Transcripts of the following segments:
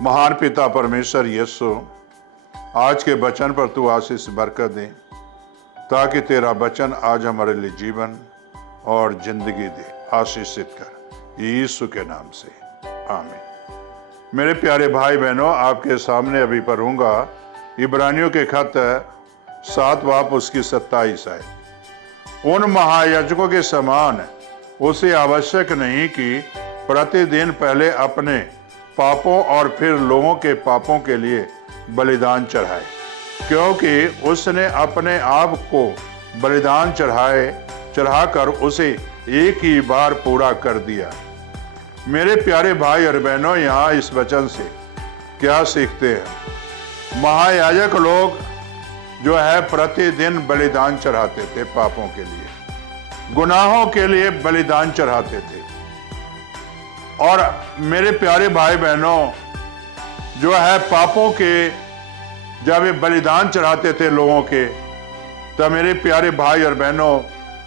महान पिता परमेश्वर यीशु, आज के वचन पर तू आशीष बरकत दे, ताकि तेरा वचन आज हमारे लिए जीवन और जिंदगी दे। आशीषित कर यीशु के नाम से, आमीन। मेरे प्यारे भाई बहनों, आपके सामने अभी पढ़ूंगा इब्रानियों के खत 7 बाब उसकी 27 है। उन महायाजकों के समान उसे आवश्यक नहीं कि प्रतिदिन पहले अपने पापों और फिर लोगों के पापों के लिए बलिदान चढ़ाए, क्योंकि उसने अपने आप को बलिदान चढ़ाकर उसे एक ही बार पूरा कर दिया। मेरे प्यारे भाई और बहनों, यहाँ इस वचन से क्या सीखते हैं? महायाजक लोग जो है प्रतिदिन बलिदान चढ़ाते थे, पापों के लिए, गुनाहों के लिए बलिदान चढ़ाते थे। और मेरे प्यारे भाई बहनों, जो है पापों के जब ये बलिदान चढ़ाते थे लोगों के, तब मेरे प्यारे भाई और बहनों,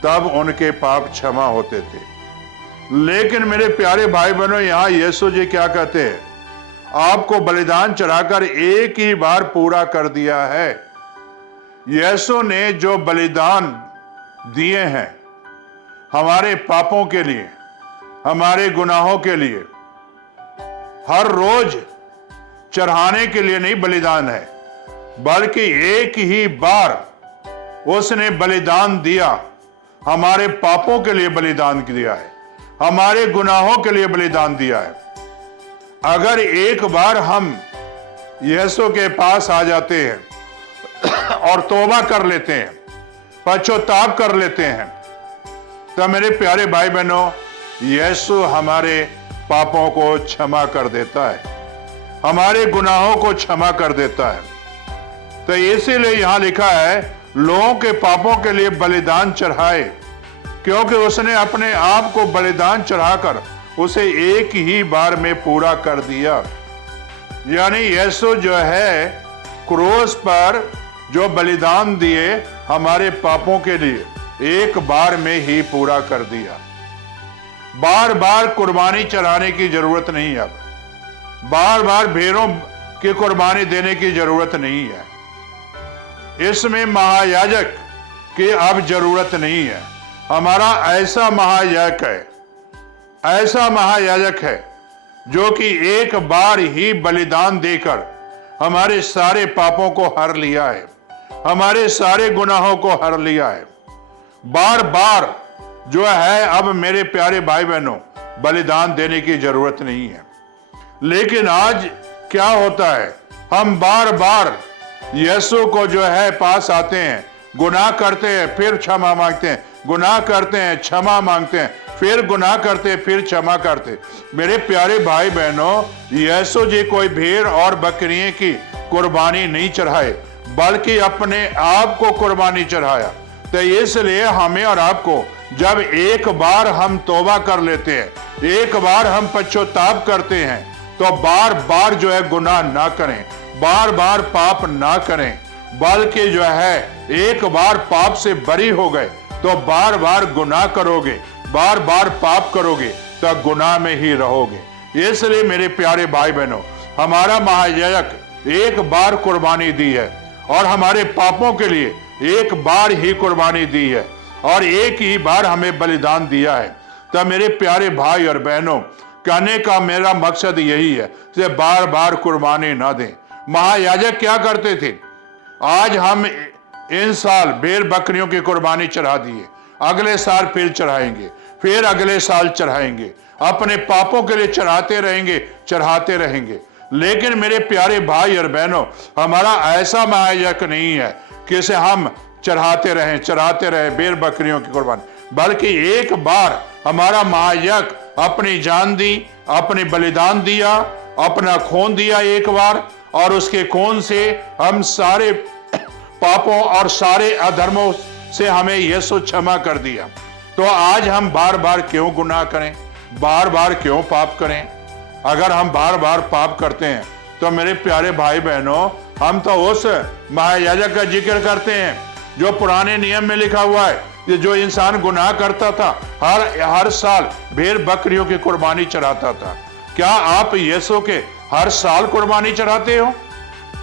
तब उनके पाप क्षमा होते थे। लेकिन मेरे प्यारे भाई बहनों, यहाँ यीशु जी क्या कहते हैं? आपको बलिदान चढ़ाकर एक ही बार पूरा कर दिया है। यीशु ने जो बलिदान दिए हैं हमारे पापों के लिए, हमारे गुनाहों के लिए, हर रोज चढ़ाने के लिए नहीं बलिदान है, बल्कि एक ही बार उसने बलिदान दिया। हमारे पापों के लिए बलिदान दिया है, हमारे गुनाहों के लिए बलिदान दिया है। अगर एक बार हम यीशु के पास आ जाते हैं और तौबा कर लेते हैं, पश्चाताप कर लेते हैं, तो मेरे प्यारे भाई बहनों, यीशु हमारे पापों को क्षमा कर देता है, हमारे गुनाहों को क्षमा कर देता है। तो इसीलिए यहां लिखा है, लोगों के पापों के लिए बलिदान चढ़ाए, क्योंकि उसने अपने आप को बलिदान चढ़ाकर उसे एक ही बार में पूरा कर दिया। यानी यीशु जो है क्रूस पर जो बलिदान दिए हमारे पापों के लिए, एक बार में ही पूरा कर दिया। बार बार कुर्बानी चढ़ाने की जरूरत नहीं है, अब बार बार भेड़ों की कुर्बानी देने की जरूरत नहीं है। इसमें महायाजक की अब जरूरत नहीं है। हमारा ऐसा महायाजक है, ऐसा महायाजक है जो कि एक बार ही बलिदान देकर हमारे सारे पापों को हर लिया है, हमारे सारे गुनाहों को हर लिया है। बार बार जो है अब मेरे प्यारे भाई बहनों, बलिदान देने की जरूरत नहीं है। लेकिन आज क्या होता है? हम बार बार यीशु को जो है पास आते हैं, गुनाह करते हैं, फिर क्षमा मांगते हैं, गुनाह करते हैं, क्षमा मांगते हैं, फिर गुनाह करते हैं, फिर क्षमा करते। मेरे प्यारे भाई बहनों, यीशु जी कोई भेड़ और बकरियों की कुर्बानी नहीं चढ़ाए, बल्कि अपने आप को कुर्बानी चढ़ाया। तो इसलिए हमें और आपको जब एक बार हम तौबा कर लेते हैं, एक बार हम पश्चाताप करते हैं, तो बार बार जो है गुनाह ना करें, बार बार पाप ना करें, बल्कि जो है एक बार पाप से बरी हो गए तो बार बार गुनाह करोगे, बार बार पाप करोगे तो गुनाह में ही रहोगे। इसलिए मेरे प्यारे भाई बहनों, हमारा महायाजक एक बार कुर्बानी दी है और हमारे पापों के लिए एक बार ही कुर्बानी दी है और एक ही बार हमें बलिदान दिया है। तो मेरे प्यारे भाई और बहनों, कहने का मेरा मकसद यही है कि बार बार कुर्बानी ना दें। महायाजक क्या करते थे? आज हम इन साल भेड़ बकरियों की कुर्बानी चढ़ा दिए, अगले साल फिर चढ़ाएंगे, फिर अगले साल चढ़ाएंगे, अपने पापों के लिए चढ़ाते रहेंगे। लेकिन मेरे प्यारे भाई और बहनों, हमारा ऐसा महायाजक नहीं है कि इसे हम चढ़ाते रहें भेड़ बकरियों की कुर्बानी, बल्कि एक बार हमारा महायाजक अपनी जान दी, अपनी बलिदान दिया, अपना खून दिया एक बार, और उसके खून से हम सारे पापों और सारे अधर्मों से हमें यीशु क्षमा कर दिया। तो आज हम बार बार क्यों गुनाह करें, बार बार क्यों पाप करें? अगर हम बार बार पाप करते हैं तो मेरे प्यारे भाई बहनों, हम तो उस महायाजक का जिक्र करते हैं जो पुराने नियम में लिखा हुआ है, ये जो इंसान गुनाह करता था हर साल भेड़ बकरियों की कुर्बानी चढ़ाता था। क्या आप यीशु के हर साल कुर्बानी चढ़ाते हो?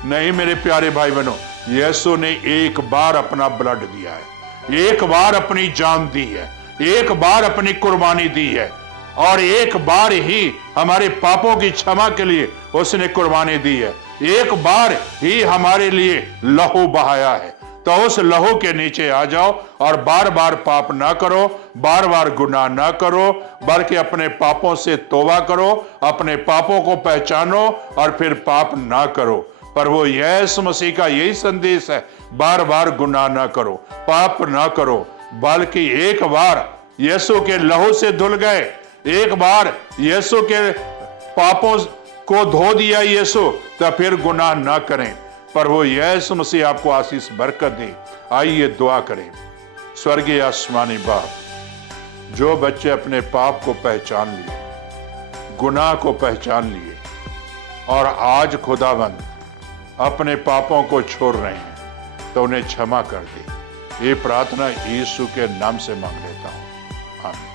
नहीं मेरे प्यारे भाई बहनों, यीशु ने एक बार अपना ब्लड दिया है, एक बार अपनी जान दी है, एक बार अपनी कुर्बानी दी है, और एक बार ही हमारे पापों की क्षमा के लिए उसने कुर्बानी दी है, एक बार ही हमारे लिए लहू बहाया है। तो उस लहू के नीचे आ जाओ और बार बार पाप ना करो, बार बार गुनाह ना करो, बल्कि अपने पापों से तौबा करो, अपने पापों को पहचानो और फिर पाप ना करो। पर वो यीशु मसीह का यही संदेश है, बार बार गुनाह ना करो, पाप ना करो, बल्कि एक बार यीशु के लहू से धुल गए, एक बार यीशु के पापों को धो दिया यीशु, तो फिर गुनाह ना करें। पर वो यीशु मसीह आपको आशीष बरकत दे। आइए दुआ करें। स्वर्गीय आसमानी बाप, जो बच्चे अपने पाप को पहचान लिए, गुनाह को पहचान लिए और आज खुदाबंद अपने पापों को छोड़ रहे हैं, तो उन्हें क्षमा कर दे। ये प्रार्थना यीशु के नाम से मांग लेता हूं, आमीन।